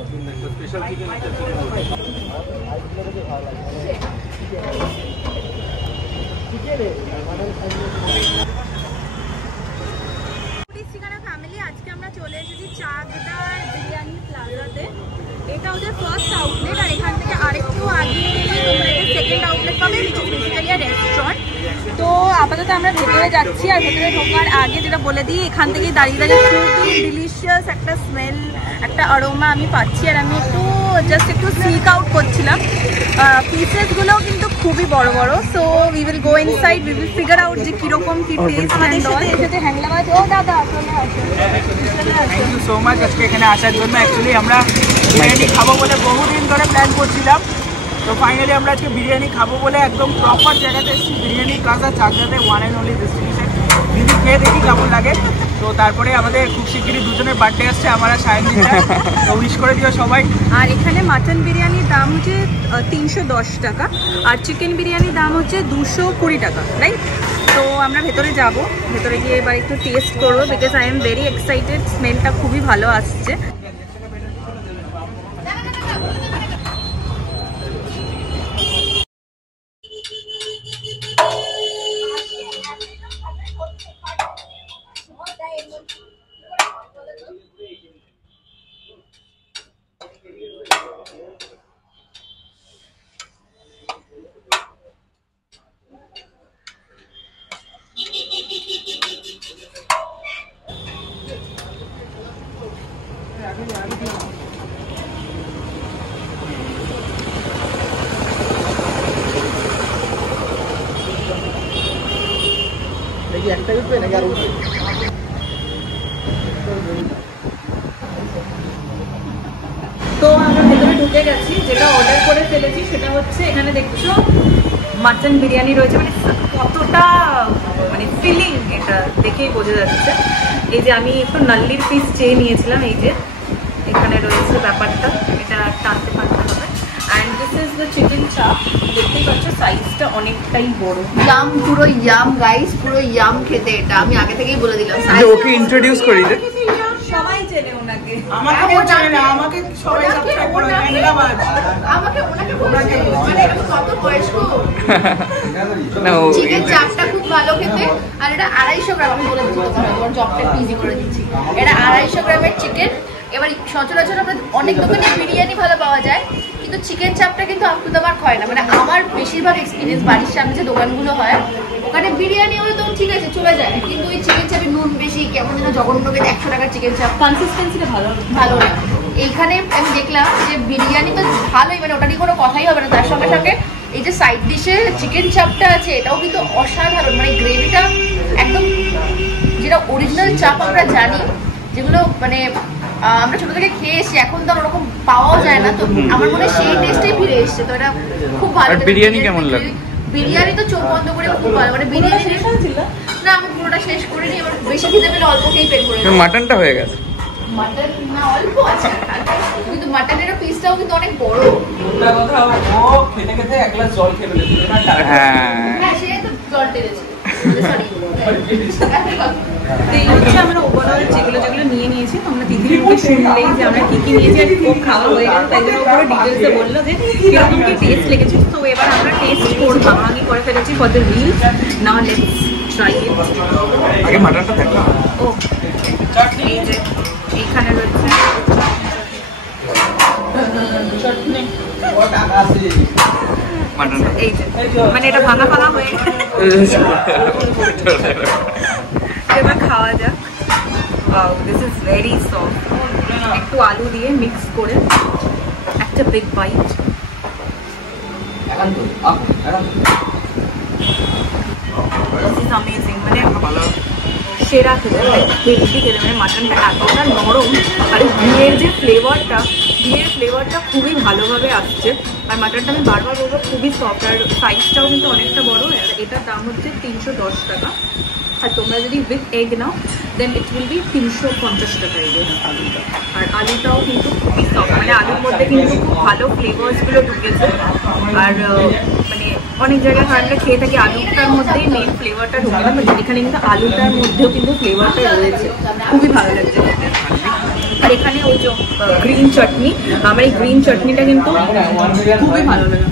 Special chicken family আজকে আমরা চলে এসেছি চাকদার বিরিয়ানি প্লাজাতে। এটা ওদের ফার্স্ট আউটলেট, আর এখান থেকে আরেকটু আগে তোমরা এটা সেকেন্ড আউটলেট পাবে, বেসিক্যালি রেস্টুরেন্ট। তো আপাতত আমরা ভেতরে যাচ্ছি, আর ভেতরে ঢোকার আগে যেটা বলে দিই, এখান থেকে দাঁড়িয়ে দাঁড়িয়ে খুবই ডিলিশিয়াস একটা স্মেল, একটা অ্যারোমা আমি পাচ্ছি। আর আমি একটু সিক আউট করছিলাম। পিসেসগুলোও কিন্তু খুবই বড় বড়। So we will go inside, we will figure out যে কীরকম কী টেস্ট। আমাদের সাথে এসেছে হ্যাংলাবাজ। ও দাদা চলে আসো। থ্যাংক ইউ সো মাচ আজকে এখানে আসার জন্য। অ্যাকচুয়ালি আমরা বিরিয়ানি খাবো বলে বহুদিন ধরে প্ল্যান করছিলাম, তো ফাইনালি আমরা আজকে বিরিয়ানি খাবো বলে একদম প্রপার জায়গাতে এসেছি। বিরিয়ানি কাজা চাকদাতে ওয়ান অ্যান্ড অনলি ডেস্টিনেশন। দিদি খেয়ে দেখি কেমন লাগে। তো তারপরে আমাদের খুব শিগগিরই দুজনের বার্থডে আসছে, আমার আর সায়নদীপের, তো উইশ করে দিও সবাই। আর এখানে মাটন বিরিয়ানির দাম হচ্ছে 310 টাকা, আর চিকেন বিরিয়ানির দাম হচ্ছে 220 টাকা, রাইট? তো আমরা ভেতরে যাব, ভেতরে গিয়ে এবার একটু টেস্ট করবো, because I am very excited. স্মেলটা খুবই ভালো আসছে। একটা উঠবে নাকি আর উঠবে? তো আমরা ভেতরে ঢুকে গেছি। যেটা অর্ডার করে ফেলেছি সেটা হচ্ছে, এখানে দেখছো মাটন বিরিয়ানি রয়েছে। মানে কতটা মানে ফিলিং, এটা দেখেই বোঝা যাচ্ছে। এই যে আমি একটু নাল্লির পিস চেয়ে নিয়েছিলাম, এই যে এখানে রয়েছে ব্যাপারটা, এটা টানতে পারতে হবে। And this is the chicken চাপ। দেখতেই পাচ্ছ সাইজটা অনেকটাই বড়। ইয়াম, পুরো ইয়াম গাইস, পুরো ইয়াম খেতে। এটা আমি আগে থেকেই বলে দিলাম। ওকে ইন্ট্রোডিউস করি দে। সবাই চেনে ওনাকে। আমাকে চেনে না, আমাকে সবাই সাবস্ক্রাইব করে হ্যাংলাবাজ। আমাকে ওনাকে বলছে মানে এটা কত বয়স্ক। চিকেন চাপটা খুব ভালো খেতে। আর এটা 250 গ্রাম। আমি বলে দিচ্ছি তোমার জবটা ইজি করে দিচ্ছি। এটা 250 গ্রামের চিকেন। এবার সচরাচর আমরা অনেক দোকানে বিরিয়ানি ভালো পাওয়া যায়, কিন্তু চিকেন চাপটা কিন্তু আপ টু দ্য মার্ক হয় না। মানে আমার বেশিরভাগ এক্সপিরিয়েন্স, বাড়ির সামনে যে দোকানগুলো হয় ওখানে বিরিয়ানি হলে তো ঠিক আছে চলে যায়, কিন্তু ওই চিকেন চাপে নুন বেশি, কেমন যেন জঘন্যকে 100 টাকার চিকেন চাপ, কনসিস্টেন্সিটা ভালো না। এইখানে আমি দেখলাম যে বিরিয়ানি তো ভালোই, মানে ওটা নিয়ে কোনো কথাই হবে না। তার সঙ্গে সঙ্গে এই যে সাইড ডিশে চিকেন চাপটা আছে, এটাও কিন্তু অসাধারণ। মানে গ্রেভিটা একদম যেটা অরিজিনাল চাপ আমরা জানি, যেগুলো মানে আমরা ছোট থেকে খেয়ে এসেছি, এখন তো ওরকম পাওয়াও যায় না। তো আমার মনে হয় সেই টেস্টেই ফিরে এসছে। তো এটা খুব ভালো। বিরিয়ানি কেমন লাগে? বিরিয়ানি তো চোখ বন্ধ করে খুব ভালো। মানে বিরিয়ানি ছিল না, আমি পুরোটা শেষ করিনি। এবার বেশি খেতে পেলে অল্পকেই পেট ভরে যাবে। মাটনটা হয়ে গেছে। মাটন না অল্প আছে, কিন্তু মাটনের পিসটাও কিন্তু অনেক বড়। ও খেতে খেতে এক গ্লাস জল খেয়ে ফেলেছিল। হ্যাঁ, সে তো জল টেনেছে। সরি। এই হচ্ছে আমরা ওভারঅল যেগুলো নিয়ে নিয়েছি। তোমরা তিথির মুখে শুনলেই যে আমরা কী কী নিয়েছি, আর খুব খাওয়া হয়ে গেছে, তাই জন্য ওপরে ডিটেলসে বললো যে কীরকম কী টেস্ট লেগেছে। তো এবার আমরা টেস্ট করবো। ভাগাভাগি করে ফেলেছি for the reel. Now let's try it. আগে মাটনটা দেখো। ও এই যে এইখানে রয়েছে চটনি। এই যে মানে এটা ভাঙা হয়ে এবার খাওয়া যাক। Wow, this is very soft. একটু আলু দিয়ে মিক্স করে একটা big byte. This is amazing. মানে সেরা খেতে, হেভি খেতে। মানে মাটনটা এতটা নরম, আর ঘিয়ের যে ফ্লেভারটা খুবই ভালোভাবে আসছে। আর মাটনটা আমি বারবার বলবো খুবই সফট, আর সাইজটাও কিন্তু অনেকটা বড়। এটার দাম হচ্ছে 310 টাকা। আর তোমরা যদি উইথ এগ নাও দেন ইট উইল বি 350 টাকা এগের আলুটা। আর আলুটাও কিন্তু খুবই সফট, মানে আলুর মধ্যে কিন্তু খুব ভালো ফ্লেভার্সগুলো ঢুকেছে। আর মানে অনেক জায়গায় আমরা খেয়ে থাকি আলুটার মধ্যেই মেন ফ্লেভারটা ঢুকে না, বাট এখানে কিন্তু আলুটার মধ্যেও কিন্তু ফ্লেভারটা রয়েছে। খুবই ভালো লাগছে। আর এখানে ওই যে গ্রিন চাটনি, আমার এই গ্রিন চাটনিটা কিন্তু খুবই ভালো লাগে,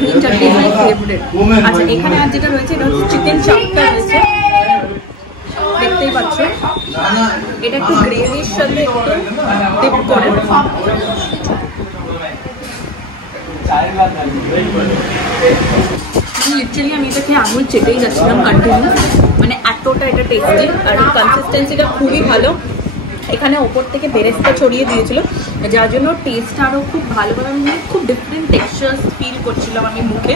গ্রিন চাটনি মাই ফেভারিট। আচ্ছা এখানে আর যেটা রয়েছে এটা হচ্ছে চিকেন চাপটা রয়েছে, দেখতেই পাচ্ছ। এটা একটু গ্রেভির সাথে একটু ডিপ করে, লিটারালি আমি এটা খেয়ে আঙুল চেটেই যাচ্ছিলাম কন্টিনিউ, মানে এতটা এটা টেস্টি আর কনসিস্টেন্সিটা খুবই ভালো। এখানে ওপর থেকে বেরেস্তা ছড়িয়ে দিয়েছিল যার জন্য টেস্টটা আরও খুব ভালোভাবে, আমি খুব ডিফারেন্ট টেক্সচার্স ফিল করছিলাম আমি মুখে,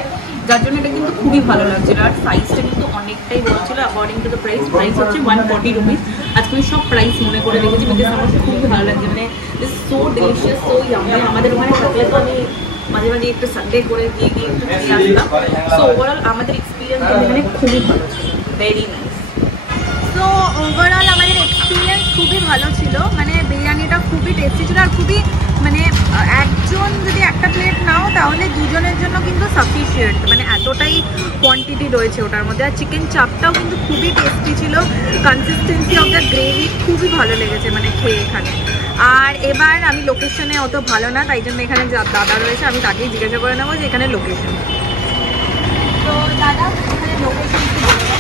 যার জন্য এটা কিন্তু খুবই ভালো লাগছিল। আর প্রাইসটা কিন্তু অনেকটাই বড় ছিল অ্যাকর্ডিং টু দ্য প্রাইস হচ্ছে 140 রুপিস। আজকে আমি সব প্রাইস মনে করে রেখেছি বিকজ আমার খুবই ভালো লাগছে, মানে this so delicious, so yummy. আমাদের ওখানে থাকলে তো আমি মাঝে মাঝে একটু সানডে করে গিয়ে একটু খেয়ে আসতাম। সো ওভারঅল আমাদের এক্সপিরিয়েন্স এখানে খুবই ভালো ছিল, ভেরি নাইস। তো ওভারঅল আমাদের এক্সপিরিয়েন্স খুবই ভালো ছিল, মানে বিরিয়ানিটা খুবই টেস্টি ছিল আর খুবই মানে একজন যদি একটা প্লেট নাও তাহলে দুজনের জন্য কিন্তু সাফিসিয়েন্ট, মানে এতটাই কোয়ান্টিটি রয়েছে ওটার মধ্যে। আর চিকেন চাপটাও কিন্তু খুবই টেস্টি ছিল, কনসিস্টেন্সি অফ দ্য গ্রেভি খুবই ভালো লেগেছে মানে খেয়ে এখানে। আর এবার আমি লোকেশনে অত ভালো না, তাই জন্য এখানে দাদা রয়েছে, আমি তাকেই জিজ্ঞাসা করে নেবো যে এখানে লোকেশন। তো দাদা এখানে লোকেশন কি বলবো?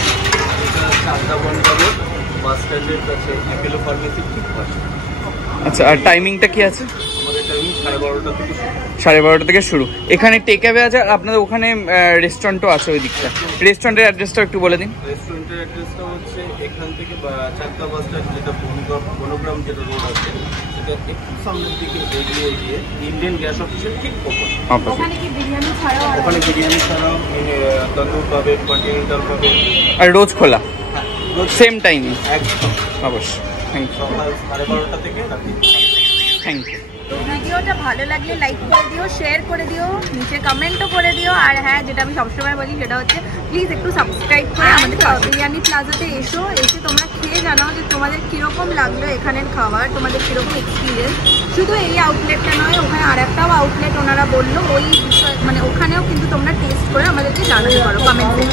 আচ্ছা, আর টাইমিংটা কি আছে? আমাদের টাইমিং 12:30 থেকে শুরু। 12:30 থেকে শুরু। এখানে টেক অ্যাওয়ে আছে, আর আপনাদের ওখানে রেস্টুরেন্টও আছে ওই দিকটা। রেস্টুরেন্টের অ্যাড্রেসটা একটু বলে দিন। রেস্টুরেন্টের অ্যাড্রেসটা হচ্ছে এখান থেকে 4টা বাস স্ট্যান্ড, যেটা বনগ্রাম যেটা রোড আছে সেটা একটু সামনের দিকে এগিয়ে গিয়ে ইন্ডিয়ান গ্যাস অফিসের ঠিক ওপর। ওখানে কি বিরিয়ানি ছাড়াও আর ওখানে বিরিয়ানি ছাড়াও তন্দুর পাবে, কন্টিনেন্টাল পাবে, আর রোজ খোলা সেম টাইমে? একদম অবশ্যই। Thank you. সকাল 12:30 থেকে রাত্রি। Thank you. তো ভিডিওটা ভালো লাগলে লাইক করে দিও, শেয়ার করে দিও, নিচে কমেন্টও করে দিও। আর হ্যাঁ, যেটা আমি সবসময় বলি সেটা হচ্ছে প্লিজ একটু সাবস্ক্রাইব করে আমাদের বিরিয়ানি প্লাজাতে এসে তোমরা খেয়ে জানাও যে তোমাদের কীরকম লাগলো এখানের খাবার, তোমাদের কীরকম এক্সপিরিয়েন্স। শুধু এই আউটলেটটা নয়, ওখানে আর একটাও আউটলেট ওনারা বললো, ওই বিষয় মানে ওখানেও কিন্তু তোমরা টেস্ট করে আমাদেরকে জানাতে পারো কমেন্ট করে।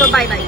তো বাই বাই।